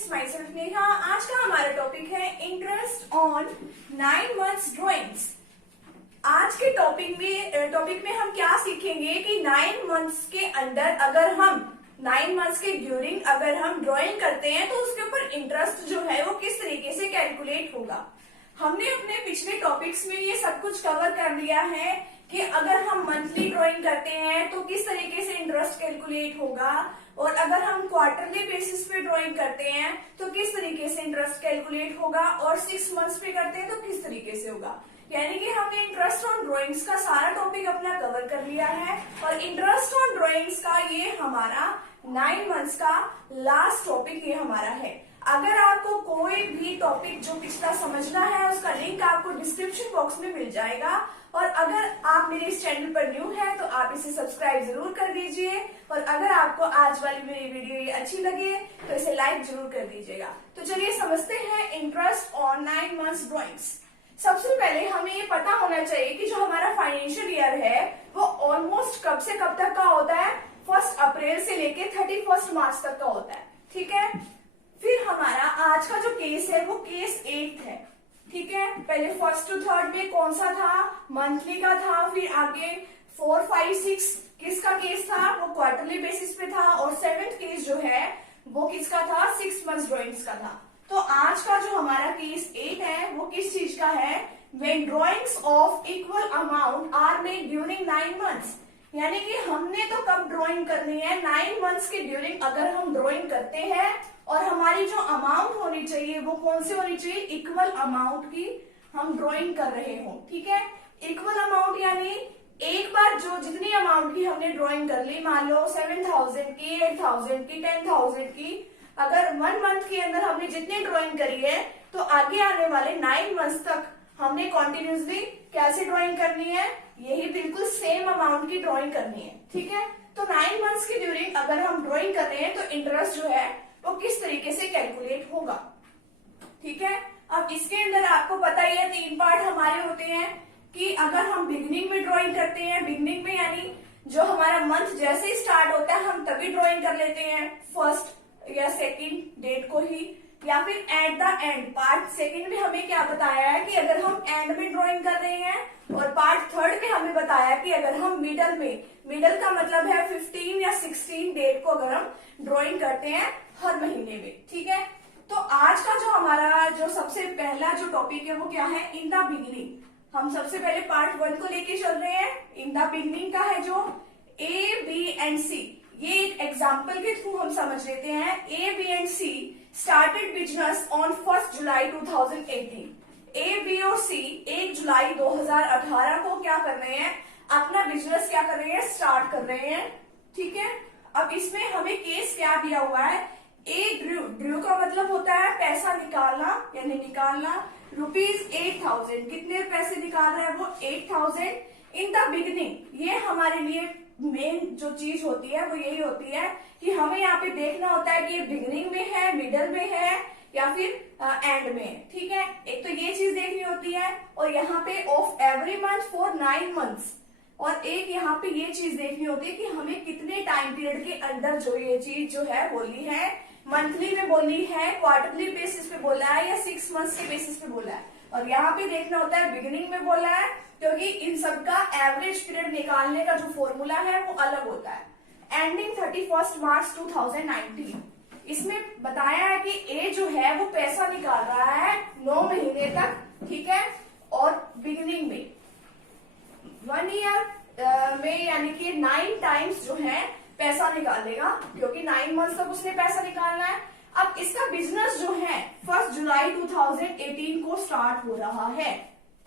Friends, my self Neha. आज का हमारा टॉपिक है इंटरेस्ट ऑन 9 मंथ्स ड्राइंग्स। आज के टॉपिक में हम क्या सीखेंगे कि 9 मंथ्स के अंदर अगर हम 9 मंथ्स के ड्यूरिंग अगर हम ड्राइंग करते हैं तो उसके ऊपर इंटरेस्ट जो है वो किस तरीके से कैलकुलेट होगा। हमने अपने पिछले टॉपिक्स में ये सब कुछ कवर कर लिया है कि अगर हम मंथली ड्राइंग करते हैं तो किस तरीके से इंटरेस्ट कैलकुलेट होगा, और अगर हम क्वार्टरली बेसिस पे ड्राइंग करते हैं तो किस तरीके से इंटरेस्ट कैलकुलेट होगा, और 6 मंथ्स पे करते हैं तो किस तरीके से होगा। यानी कि हमने इंटरेस्ट ऑन ड्राइंग्स का सारा टॉपिक अपना कवर कर लिया है, और इंटरेस्ट ऑन ड्राइंग्स का ये हमारा 9 मंथ्स का लास्ट टॉपिक ये हमारा है। अगर आपको कोई भी टॉपिक जो पिछला समझना है उसका लिंक आपको डिस्क्रिप्शन बॉक्स में मिल जाएगा, और अगर आप मेरे इस चैनल पर न्यू हैं तो आप इसे सब्सक्राइब जरूर कर दीजिए, और अगर आपको आज वाली मेरी वीडियो ये अच्छी लगे तो इसे लाइक जरूर कर दीजिएगा। तो चलिए समझते हैं इंटरेस्ट ऑन 9 मंथ्स ड्राइंग्स। सबसे पहले हमें ये पता होना चाहिए कि जो हमारा फाइनेंशियल ईयर है वो ऑलमोस्ट कब से कब तक का होता है। 1 अप्रैल से लेके 31 मार्च तक का होता है, ठीक है। फिर हमारा आज का जो केस है वो केस 8 है, ठीक है। पहले 1st to 3rd में कौन सा था, मंथली का था। फिर आगे 4, 5, 6 किसका केस था, वो क्वार्टरली बेसिस पे था। और 7th केस जो है वो किसका था, 6 मंथ्स ड्राइंग्स का था। तो आज का जो हमारा केस 8 है वो किस चीज का है, when drawings of equal amount are made during 9 months. यानी कि हमने तो कब ड्राइंग करनी है, 9 मंथ्स के ड्यूरिंग अगर हम ड्राइंग करते हैं और हमारी जो अमाउंट होनी चाहिए वो कौन सी होनी चाहिए, इक्वल अमाउंट की हम ड्राइंग कर रहे हो, ठीक है। इक्वल अमाउंट यानी एक बार जो जितनी अमाउंट की हमने ड्राइंग कर ली, मान लो 7,000 की, 8,000 की, 10,000 की, अगर 1 मंथ के अंदर हमने जितनी ड्राइंग करी है तो आगे आने वाले 9 मंथ्स तक हमने कॉन्टिन्यूसली कैसे ड्राइंग करनी है, यही बिल्कुल सेम अमाउंट की ड्राइंग करनी है, ठीक है। तो 9 मंथ्स की ड्यूरिंग अगर हम ड्राइंग कर रहे हैं तो इंटरेस्ट जो है वो किस तरीके से कैलकुलेट होगा, ठीक है। अब इसके अंदर आपको पता ही है 3 पार्ट हमारे होते हैं कि अगर हम बिगिनिंग में ड्राइंग करते हैं, बिगिनिंग में यानी जो हमारा मंथ जैसे ही स्टार्ट होता है हम तभी ड्राइंग कर लेते हैं 1st या 2nd डेट को ही, या फिर at the end. Part 2nd में हमें क्या बताया है कि अगर हम एंड में ड्राइंग कर रहे हैं, और पार्ट 3rd में हमें बताया कि अगर हम मिडल में, मिडल का मतलब है 15 या 16 डेट को अगर हम ड्राइंग करते हैं हर महीने में, ठीक है। तो आज का जो हमारा जो सबसे पहला जो टॉपिक है वो क्या है, इन द बिगिनिंग। हम सबसे पहले पार्ट 1 को लेके चल रहे हैं। इन द बिगिनिंग का है जो ए, बी एंड सी। ये एक एग्जाम्पल के थ्रू हम समझ लेते हैं। A, B and C started business on 1 July 2018। A, B और सी 1 जुलाई 2018 को क्या कर रहे हैं, अपना बिजनेस क्या कर रहे हैं, स्टार्ट कर रहे हैं, ठीक है। अब इसमें हमें केस क्या दिया हुआ है, ए ड्रू, ड्रू का मतलब होता है पैसा निकालना यानी निकालना। ₹8,000 कितने पैसे निकाल रहे हैं वो 8,000 इन द बिगिनिंग। ये हमारे लिए मेन जो चीज होती है वो यही होती है कि हमें यहाँ पे देखना होता है कि ये बिगिनिंग में है, मिडल में है या फिर एंड में है, ठीक है। एक तो ये चीज देखनी होती है, और यहाँ पे of every month for 9 months, और एक यहाँ पे ये चीज देखनी होती है कि हमें कितने टाइम पीरियड के अंदर जो ये चीज जो है बोली है, मंथली में बोली है, क्वार्टरली बेसिस पे बोला है या 6 मंथ्स के बेसिस पे बोला है। और यहाँ पे देखना होता है बिगिनिंग में बोला है, क्योंकि इन सबका एवरेज पीरियड निकालने का जो फॉर्मूला है वो अलग होता है। एंडिंग 31 मार्च 2019। इसमें बताया है कि ए जो है वो पैसा निकाल रहा है 9 महीने तक, ठीक है। और बिगिनिंग में 1 ईयर में यानी कि 9 टाइम्स जो है पैसा निकालेगा, क्योंकि 9 मंथ तक उसने पैसा निकालना है। अब इसका बिजनेस जो है 1 जुलाई 2018 को स्टार्ट हो रहा है,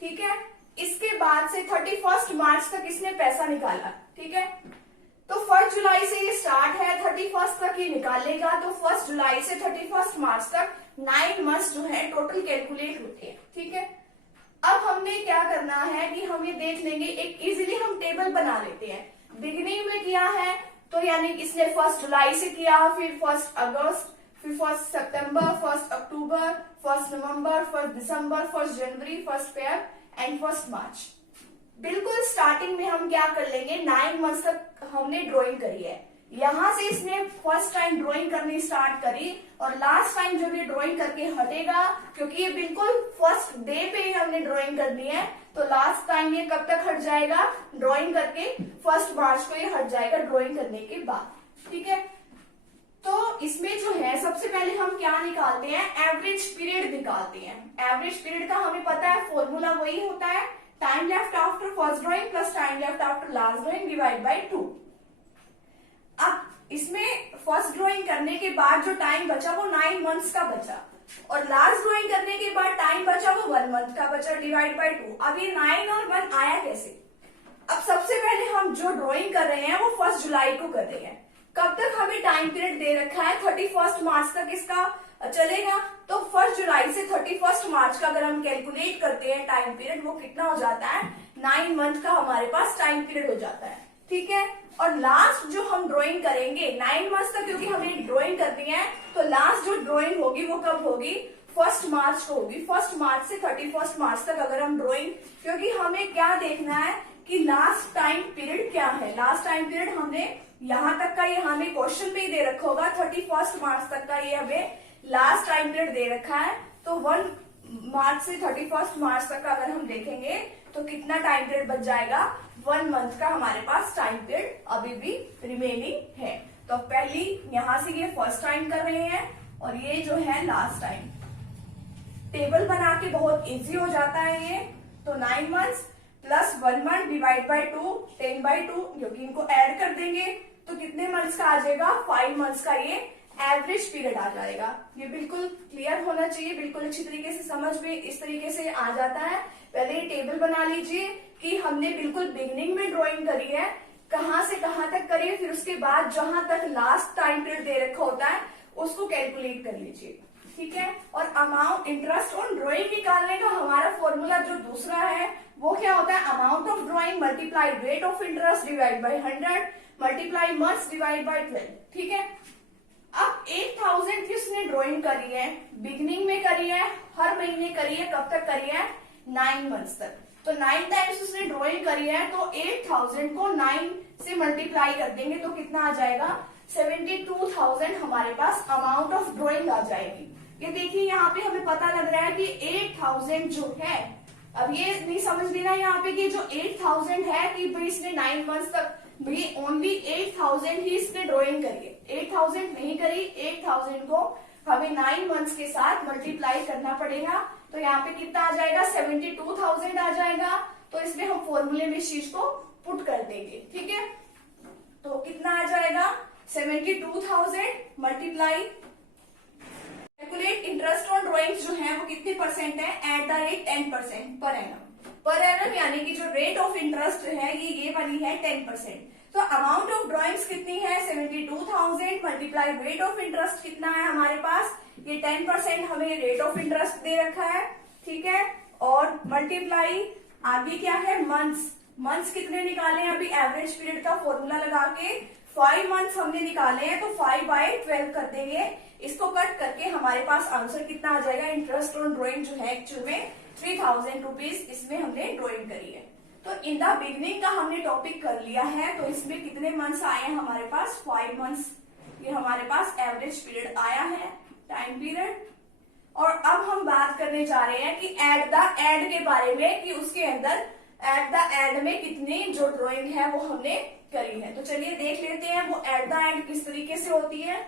ठीक है। इसके बाद से 31 मार्च तक इसने पैसा निकाला, ठीक है। तो 1 जुलाई से ये स्टार्ट है, 31 तक ये निकालेगा। तो 1 जुलाई से 31 मार्च तक 9 मंथ्स जो है टोटल कैलकुलेट होते हैं, ठीक है। अब हमने क्या करना है कि हम ये देख लेंगे, एक इजीली हम टेबल बना लेते हैं। बिगिनिंग में किया है तो यानी इसने 1 जुलाई से किया, फिर 1 अगस्त, फिर 1 सितंबर, 1 अक्टूबर, 1 नवंबर, 1 दिसंबर, 1 जनवरी, 1 फेब एंड 1 मार्च। बिल्कुल स्टार्टिंग में हम क्या कर लेंगे, 9 मंथ तक हमने ड्राइंग करी है, यहां से इसने फर्स्ट टाइम ड्राइंग करनी स्टार्ट करी और लास्ट टाइम जब ये ड्राइंग करके हटेगा, क्योंकि ये बिल्कुल फर्स्ट डे पे ही हमने ड्राइंग करनी है, तो लास्ट टाइम ये कब तक हट जाएगा, ड्राइंग करके 1 मार्च को ये हट जाएगा ड्राइंग करने के बाद। ठीक है, तो इसमें जो है सबसे पहले हम क्या निकालते हैं, एवरेज पीरियड निकालते हैं। एवरेज पीरियड का हमें पता है फॉर्मूला वही होता है, time left after first drawing plus time left after last drawing divide by 2। अब इसमें फर्स्ट ड्राइंग करने के बाद जो टाइम बचा वो 9 मंथ्स का बचा, और लास्ट ड्राइंग करने के बाद टाइम बचा वो 1 मंथ का बचा डिवाइड बाय 2। अब ये 9 और 1 आया कैसे? अब सबसे पहले हम जो ड्राइंग कर रहे हैं वो 1 जुलाई को कर रहे हैं। कब तक हमें टाइम पीरियड दे रखा है, 31 मार्च तक इसका चलेगा। तो 1 जुलाई से 31 मार्च का अगर हम कैलकुलेट करते हैं टाइम पीरियड, वो कितना हो जाता है, 9 मंथ का हमारे पास टाइम पीरियड हो जाता है। ठीक है, और लास्ट जो हम ड्राइंग करेंगे 9 मंथ्स तक, क्योंकि हमें ड्राइंग करनी है, तो लास्ट जो ड्राइंग होगी वो कब होगी, 1 मार्च को होगी। 1 मार्च से 31 मार्च तक अगर हम ड्राइंग, क्योंकि हमें क्या देखना है कि लास्ट टाइम पीरियड क्या है। लास्ट टाइम पीरियड हमने यहां तक का, ये हमें क्वेश्चन में ही दे रखा होगा, 31 मार्च तक का ये हमें लास्ट टाइम पीरियड दे रखा है। तो 1 मार्च से 31 मार्च तक का अगर हम देखेंगे तो कितना टाइम पीरियड बच जाएगा, 1 मंथ का हमारे पास टाइम पीरियड अभी भी रिमेनिंग है। तो पहली यहां से ये फर्स्ट टाइम कर रहे हैं और ये जो है लास्ट टाइम। टेबल बना के बहुत इजी हो जाता है ये। तो 9 months plus 1 month divide by 2, 10 by 2, क्योंकि इनको ऐड कर देंगे तो कितने मंथ्स का आ जाएगा, 5 मंथ्स का ये एवरेज पीरियड आ जाएगा। ये बिल्कुल क्लियर होना चाहिए, बिल्कुल अच्छी तरीके से समझ में इस तरीके से आ जाता है। पहले ये टेबल बना लीजिए कि हमने बिल्कुल बिगिनिंग में ड्राइंग करी है, कहां से कहां तक करी है, फिर उसके बाद जहां तक लास्ट टाइम पीरियड दे रखा होता है उसको कैलकुलेट कर लीजिए। ठीक है, और अमाउंट इंटरेस्ट ऑन ड्राइंग निकालने का हमारा फॉर्मूला जो दूसरा है वो क्या होता है, amount of drawing multiply rate of interest divide by 100 multiply months divide by 12। ठीक है, अब 8000 की उसने ड्राइंग करी है, बिगिनिंग में करी है, हर महीने करी है, कब तक करी है, 9 मंथ्स तक। तो 9 टाइम्स उसने ड्राइंग करी है, तो 8000 को 9 से मल्टीप्लाई कर देंगे तो कितना आ जाएगा, 72,000 हमारे पास अमाउंट ऑफ ड्राइंग आ जाएगी। ये देखिए यहाँ पे हमें पता लग रहा है कि 8000 जो है, अब ये नहीं समझ लेना यहाँ पे कि जो 8000 है कि भाई इसने 9 मंथ्स तक भी ओनली 8000 ही इसने ड्राइंग करी है, 8000 नहीं करी। 8000 को हमें 9 मंथ्स के साथ मल्टीप्लाई करना पड़ेगा, तो यहाँ पे कितना आ जाएगा, 72,000 आ जाएगा। तो इसमें हम फॉर्मूले में इस चीज को पुट कर देंगे। ठीक है, तो कितना आ जाएगा, 72,000 multiply, calculate interest on drawings जो है वो कितने परसेंट है, at the rate 10% per annum. Per annum यानी कि जो रेट ऑफ इंटरेस्ट है ये वाली है 10%। तो अमाउंट ऑफ ड्राइंग्स कितनी है, 72,000 मल्टीप्लाई रेट ऑफ इंटरेस्ट कितना है हमारे पास, ये 10% हमें रेट ऑफ इंटरेस्ट दे रखा है। ठीक है, और मल्टीप्लाई आगे क्या है, मंथ्स। मंथ्स कितने निकाले हैं अभी, एवरेज पीरियड का फॉर्मूला लगा के 5 मंथ्स हमने निकाले हैं, तो 5 बाय 12 कर देंगे। इसको कट करके हमारे पास आंसर कितना आ जाएगा, इंटरेस्ट ऑन ड्राइंग जो है एक्चुअल में 3000 रुपीज इसमें हमने ड्राइंग करी है। तो इन द बिगनिंग का हमने टॉपिक कर लिया है। तो इसमें कितने मंथ्स आए हैं हमारे पास, 5 मंथ्स। ये हमारे पास एवरेज पीरियड आया है, टाइम पीरियड। और अब हम बात करने जा रहे हैं कि एट द एंड के बारे में, कि उसके अंदर एट द एंड में कितनी जो ड्राइंग है वो हमने करी है। तो चलिए देख लेते हैं वो एट द एंड किस तरीके से होती है।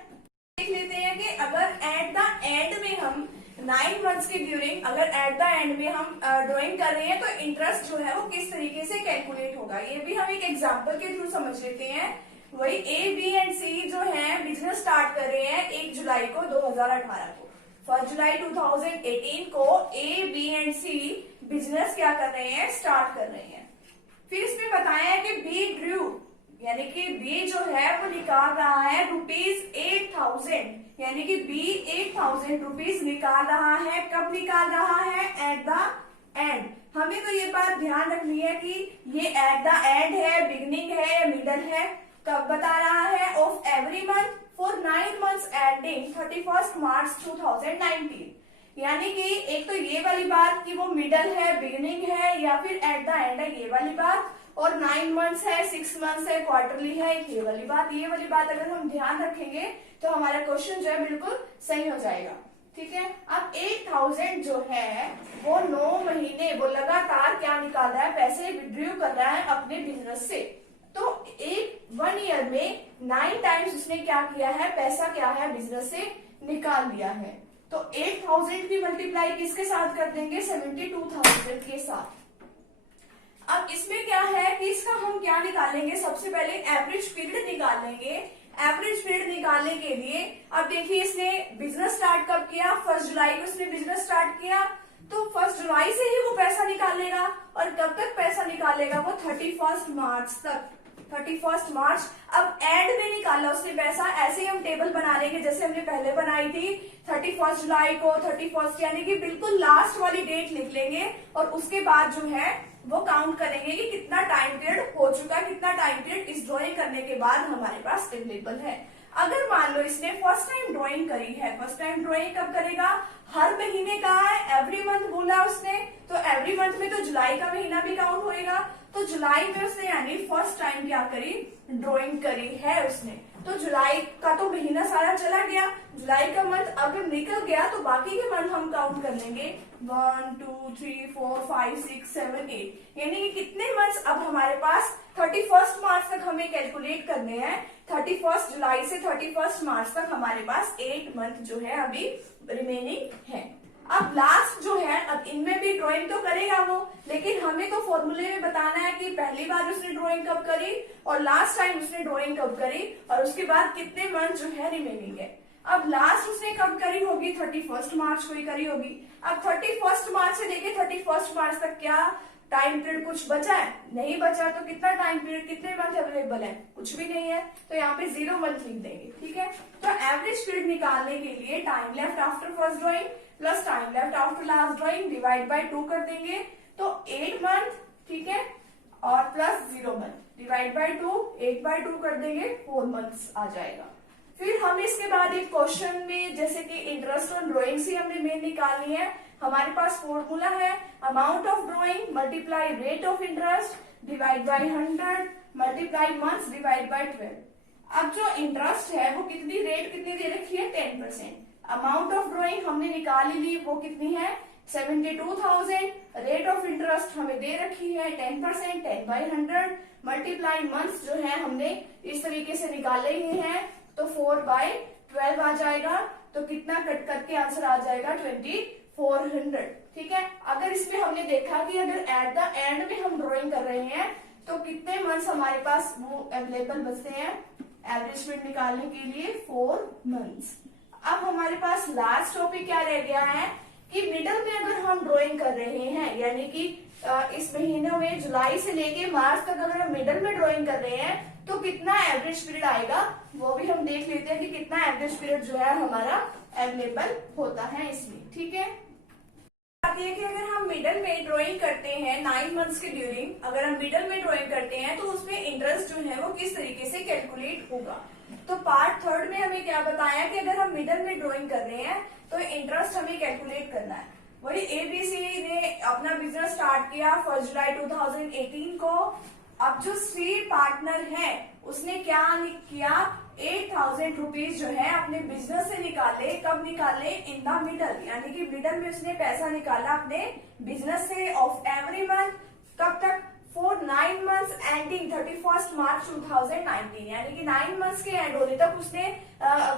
देख लेते हैं कि अगर एट द एंड में हम 9 मंथ्स के ड्यूरिंग अगर एट द एंड में हम ड्राइंग कर रहे हैं तो इंटरेस्ट जो है वो किस तरीके से कैलकुलेट होगा, ये भी हम एक एग्जांपल के थ्रू समझ लेते हैं। वही ए बी एंड सी जो है बिजनेस स्टार्ट कर रहे हैं 1 जुलाई को 2018 को। 1 जुलाई 2018 को A B and C business क्या कर रहे हैं, स्टार्ट कर रहे हैं। फिर इसमें बताया है कि बी ड्रू, यानी कि बी जो है वो निकाल रहा है ₹8,000, यानी कि बी 8,000 रुपीज निकाल रहा है। कब निकाल रहा है, एट द एंड। हमें तो ये बात ध्यान रखनी है कि ये एट द एंड है, बिगनिंग है या मिडल है। कब बता रहा है, of every month for 9 months ending 31 मार्च 2019। यानी कि एक तो ये वाली बात कि वो मिडल है, बिगिनिंग है या फिर एट द एंड है, ये वाली बात। और 9 मंथ्स है, 6 मंथ्स है, क्वार्टरली है, ये वाली बात अगर हम ध्यान रखेंगे तो हमारा क्वेश्चन जो है बिल्कुल सही हो जाएगा। ठीक है, अब 8000 जो है वो 9 महीने वो लगातार क्या निकाल रहा है, पैसे विड्रॉ कर रहा है अपने बिजनेस से। तो 1 ईयर में 9 टाइम्स उसने क्या किया है, पैसा क्या है बिजनेस से निकाल लिया है। तो 8000 की मल्टीप्लाई किसके साथ कर देंगे, 72000 के साथ। अब इसमें क्या है कि इसका हम क्या निकालेंगे, सबसे पहले एवरेज पीरियड निकालेंगे। एवरेज पीरियड निकालने के लिए अब देखिए इसने बिजनेस स्टार्ट कब किया, 1 जुलाई को इसने बिजनेस स्टार्ट किया, तो 1 जुलाई से ही वो पैसा निकालेगा। और कब तक पैसा निकालेगा, वो 31 मार्च तक, 31 मार्च। अब एंड में निकाला उसने पैसा, ऐसे ही हम टेबल बना लेंगे जैसे हमने पहले बनाई थी, 31 जुलाई को 31 यानी कि बिल्कुल लास्ट वाली डेट लिख लेंगे और उसके बाद जो है वो काउंट करेंगे कि कितना टाइम पीरियड हो चुका है, कितना टाइम पीरियड इस ड्राइंग करने के बाद हमारे पास अवेलेबल है। अगर मान लो इसने फर्स्ट टाइम ड्राइंग करी है, फर्स्ट टाइम ड्राइंग कब करेगा, हर महीने का है, एवरी मंथ बोला उसने, तो एवरी मंथ में तो जुलाई का महीना भी काउंट होएगा। तो जुलाई में उसने यानी फर्स्ट टाइम क्या करी, ड्राइंग करी है उसने, तो जुलाई का तो महीना सारा चला गया, जुलाई का मंथ अगर निकल गया तो बाकी के मंथ हम काउंट कर लेंगे 1 2 3 4 5 6 7 8, यानी कि कितने मंथ्स अब हमारे पास 31 मार्च तक हमें कैलकुलेट करने हैं। 31 जुलाई से 31 मार्च तक हमारे पास 8 मंथ जो है अभी रिमेनिंग है। अब लास्ट जो है, अब इनमें भी ड्राइंग तो करेगा वो, लेकिन हमें तो फॉर्मूले में बताना है कि पहली बार उसने ड्राइंग कब करी और लास्ट टाइम उसने ड्राइंग कब करी और उसके बाद कितने मंथ जो है रिमेनिंग है। अब लास्ट उसने कब करी होगी, 31 मार्च को ही करी होगी। अब 31 मार्च से लेके 31 मार्च तक क्या टाइम पीरियड कुछ बचा है, नहीं बचा, तो कितना टाइम पीरियड, कितने मंथ अवेलेबल है, कुछ भी नहीं है, तो यहाँ पे 0 मंथ लिख देंगे। ठीक है, तो एवरेज पीरियड निकालने के लिए time left after first drawing plus time left after last drawing divide by 2 कर देंगे, तो 8 मंथ, ठीक है, और प्लस 0 मंथ डिवाइड बाय 2, 8/2 कर देंगे, 4 मंथ्स आ जाएगा। फिर हम इसके बाद एक क्वेश्चन में जैसे कि इंटरेस्ट ऑन ड्राइंग से हमने मेन निकालनी है, हमारे पास फॉर्मूला है amount of drawing multiply rate of interest divide by 100 multiply months divide by 12। अब जो इंटरेस्ट है वो कितनी रेट कितनी दे रखी है, 10%। अमाउंट ऑफ ड्राइंग हमने निकाल ली, वो कितनी है 72,000। रेट ऑफ इंटरेस्ट हमें दे रखी है 10%, 10/100 मल्टीप्लाई मंथ्स जो है हमने इस तरीके से निकाले ही हैं, तो 4/12 आ जाएगा। तो कितना कट करके आंसर आ जाएगा 2400। ठीक है, अगर इसमें हमने देखा कि अगर एट द एंड में हम ड्राइंग कर रहे हैं तो कितने मंथ्स हमारे पास वो अवेलेबल बचते हैं एवरेज पीरियड निकालने के लिए, 4 मंथ्स। अब हमारे पास लास्ट टॉपिक क्या रह गया है कि मिडल में अगर हम ड्राइंग कर रहे हैं, यानी कि इस महीने में जुलाई से लेके मार्च तक अगर हम मिडल में ड्राइंग कर रहे हैं तो कितना एवरेज पीरियड आएगा, वो भी हम देख लेते हैं कि कितना एवरेज पीरियड जो है हमारा अवेलेबल होता है इसमें। ठीक है, बात ये कि अगर हम मिडल में ड्राइंग करते हैं 9 मंथ्स के ड्यूरिंग, अगर हम मिडल में ड्राइंग करते हैं तो उसमें इंटरेस्ट जो है वो किस तरीके से कैलकुलेट होगा। तो पार्ट 3 में हमें क्या बताया कि अगर हम मिडल में ड्राइंग कर रहे हैं तो इंटरेस्ट हमें कैलकुलेट करना है। वही एबीसी ने अपना बिजनेस स्टार्ट किया 1 जुलाई 2018 को। अब जो सी पार्टनर है उसने क्या किया, 8,000 रुपीज जो है अपने बिजनेस से निकाले, कब निकाले, इन द मिडल, यानी कि मिडल में उसने पैसा निकाला अपने बिजनेस से ऑफ एवरी मंथ, कब तक, फॉर 9 मंथ्स एंडिंग 31 मार्च 2019, यानी कि 9 मंथ्स के एंड होने तक उसने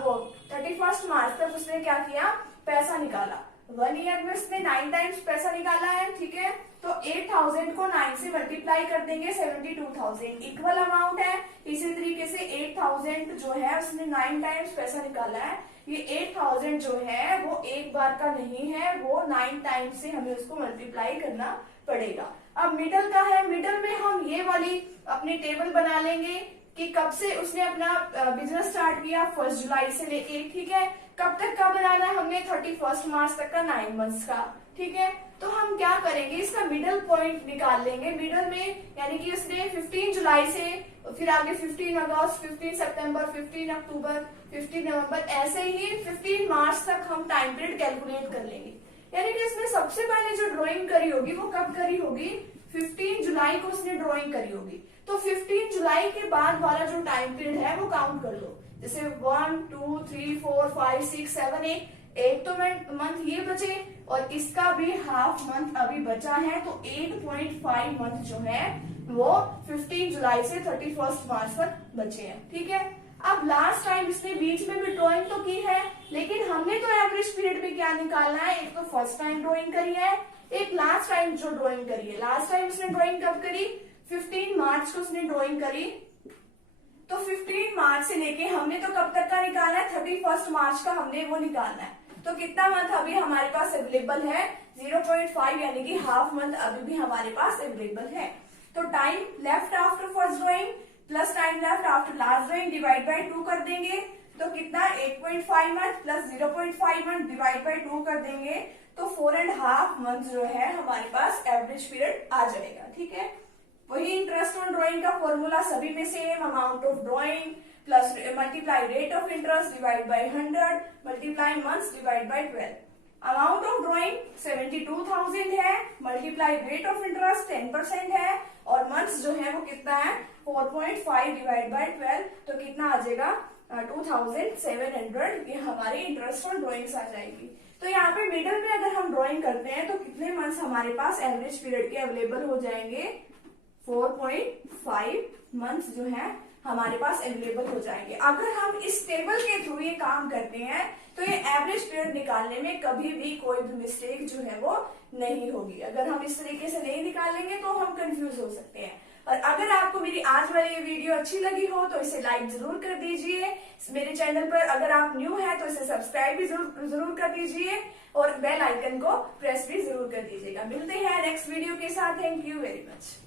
वो 31 मार्च तक उसने क्या किया, पैसा निकाला। 1 ईयर में उसने 9 टाइम्स पैसा निकाला है। ठीक है, तो 8,000 को 9 से मल्टीप्लाई कर देंगे, 72,000 इक्वल अमाउंट है। इसी तरीके से 8,000 जो है उसने 9 टाइम्स पैसा निकाला है, ये 8,000 जो है वो एक बार का नहीं है, वो 9 टाइम्स से हमें उसको मल्टीप्लाई करना पड़ेगा। अब मिडल का है, मिडल में हम ये वाली अपनी टेबल बना लेंगे कि कब से उसने अपना बिजनेस स्टार्ट किया, 1 जुलाई से लेके, ठीक है, कब तक का बनाना है हमने, 31 मार्च तक का, 9 मंथ्स का। ठीक है, तो हम क्या करेंगे, इसका मिडल पॉइंट निकाल लेंगे। मिडल में यानी कि उसने 15 जुलाई से फिर आगे 15 अगस्त, 15 सितंबर, 15 अक्टूबर, 15 नवंबर, ऐसे ही 15 मार्च तक हम टाइम पीरियड कैलकुलेट कर लेंगे। यानी कि इसने सबसे पहले जो ड्राइंग करी होगी वो कब करी होगी, 15 जुलाई को उसने ड्राइंग करी होगी, तो 15 जुलाई के बाद वाला जो टाइम पीरियड है वो काउंट कर लो। जैसे 1 2 3 4 5 6 7 8 तो मंथ ये बचे और इसका भी हाफ मंथ अभी बचा है, तो 8.5 मंथ जो है वो 15 जुलाई से 31 मार्च तक बचे हैं। ठीक है, अब लास्ट टाइम इसने बीच में भी ड्राइंग तो की है, लेकिन हमने तो एवरेज पीरियड में क्या निकालना है, एक तो फर्स्ट टाइम ड्राइंग करी है, एक लास्ट टाइम जो ड्राइंग करी है। लास्ट टाइम उसने ड्राइंग कब करी, 15 मार्च को उसने ड्राइंग करी, तो 15 मार्च से लेके हमने तो कब तक का निकालना है, 31 मार्च का हमने वो निकालना है। तो कितना मंथ अभी हमारे पास अवेलेबल है, 0.5 यानी कि हाफ मंथ अभी भी हमारे पास अवेलेबल है। तो time left after first drawing plus time left after last drawing divide by 2 कर देंगे, तो कितना 8.5 month plus 0.5 month divide by 2 कर देंगे, तो 4.5 मंथ जो है हमारे पास एवरेज पीरियड आ जाएगा। ठीक है, वही इंटरेस्ट ऑन ड्राइंग का फॉर्मूला सभी में same, amount of drawing plus multiply rate of interest divide by 100 multiply months divide by 12। Amount of drawing 72,000 है, मल्टीप्लाई रेट ऑफ इंटरेस्ट 10% है, और मंथ्स जो है वो कितना है 4.5 डिवाइड बाय 12, तो कितना आ जाएगा 2,700। ये हमारी इंटरेस्ट ऑन ड्राइंग्स आ जाएगी। तो यहाँ पे मिडल में अगर हम ड्राइंग करते हैं तो कितने मंथ्स हमारे पास एवरेज पीरियड के अवेलेबल हो जाएंगे, 4.5 मंथ्स जो है हमारे पास अवेलेबल हो जाएंगे। अगर हम इस टेबल के थ्रू ये काम करते हैं तो ये एवरेज पीरियड निकालने में कभी भी कोई भी मिस्टेक जो है वो नहीं होगी। अगर हम इस तरीके से नहीं निकालेंगे तो हम कंफ्यूज हो सकते हैं। और अगर आपको मेरी आज वाली ये वीडियो अच्छी लगी हो तो इसे लाइक जरूर कर दीजिए। मेरे चैनल पर अगर आप न्यू हैं तो इसे सब्सक्राइब भी जरूर कर दीजिए और बेल आइकन को प्रेस भी जरूर कर दीजिएगा। मिलते हैं नेक्स्ट वीडियो के साथ। Thank you very much.